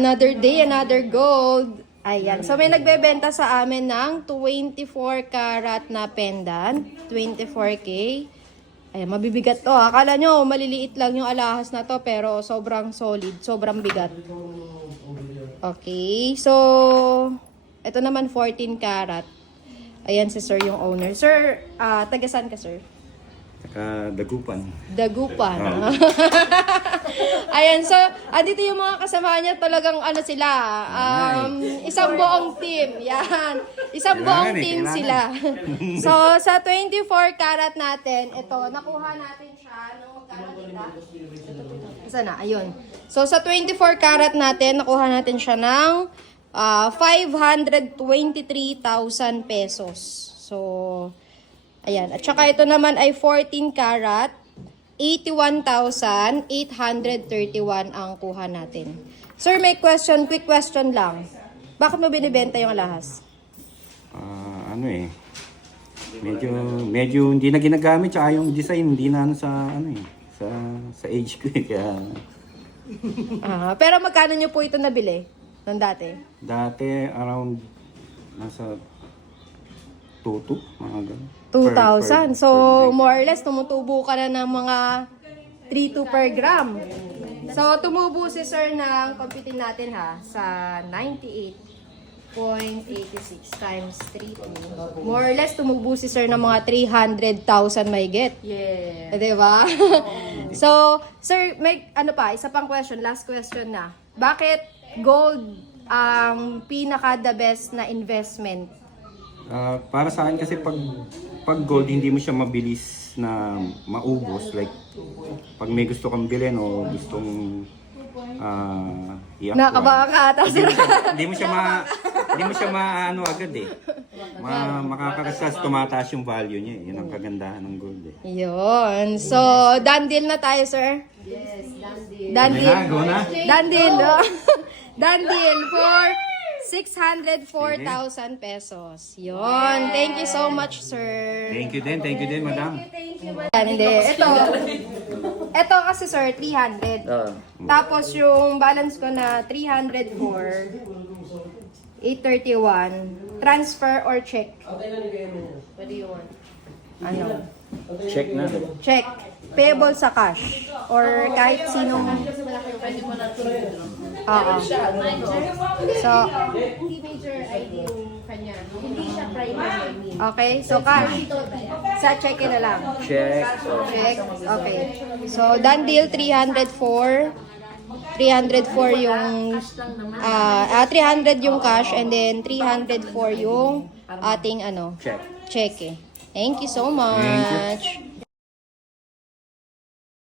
another day, another gold. Ayan. So, may nagbebenta sa amin ng 24 karat na pendant. 24K. Ayan, mabibigat to. Akala nyo, maliliit lang yung alahas na to, pero sobrang solid, sobrang bigat. Okay. So, ito naman 14 karat. Ayan si sir yung owner. Sir, taga-saan ka, sir? Dagupan. Dagupan. Ayan, so, andito yung mga kasama niya, talagang ano sila, isang buong team. Yan. Isang buong team sila. So, sa 24 karat natin, ito, nakuha natin siya ng magkano nila? Isa na, ayun. So, sa 24 karat natin, nakuha natin siya ng 523,000 pesos. So, ayan. At saka ito naman ay 14 karat, 81,831 ang kuha natin. Sir, may question, quick question lang. Bakit mo binibenta yung alahas? Medyo hindi na ginagamit, tsaka yung design hindi na sa age ko kaya Pero magkano nyo po ito nabili nung dati? dati around nasa 2,200 mga ganun. 2,000. So, more or less, tumutubo ka na ng mga 3,2 per gram. So, tumubo si sir ng, computing natin ha, sa 98.86 times 3,2. More or less, tumubo si sir ng mga 300,000 may get. Yeah. Diba? So, sir, may ano pa, isa pang question, last question na. Bakit gold ang pinaka-the best na investment? Para sa akin kasi pag gold hindi mo siya mabilis na maubos, like pag may gusto kang bilhin o gustong Nakabaka ka ata, sir. hindi mo siya maano agad eh. Makakasas tumataas yung value niya. Yun ang kagandahan ng gold eh. Yun. So, done deal na tayo, sir. Yes, done deal. Done deal. Go na. Done deal. Done deal for 604,000 pesos. Yun. Thank you so much, sir. Thank you din, madam. Thank you, Hindi. Ito kasi, sir, 300. Tapos, yung balance ko na 304, 831, transfer or check? What do you want? Ano? Check na. Check. Payable sa cash. Or kahit sinong... Oo. So, Hindi major ID yung kanya. Hindi siya primary, I mean. okay. So, cash. Sa check na lang. Check. Check. Okay. So, done deal, 304. 304 yung 300 yung cash and then 304 yung ating ano, Check. check eh. Thank you so much.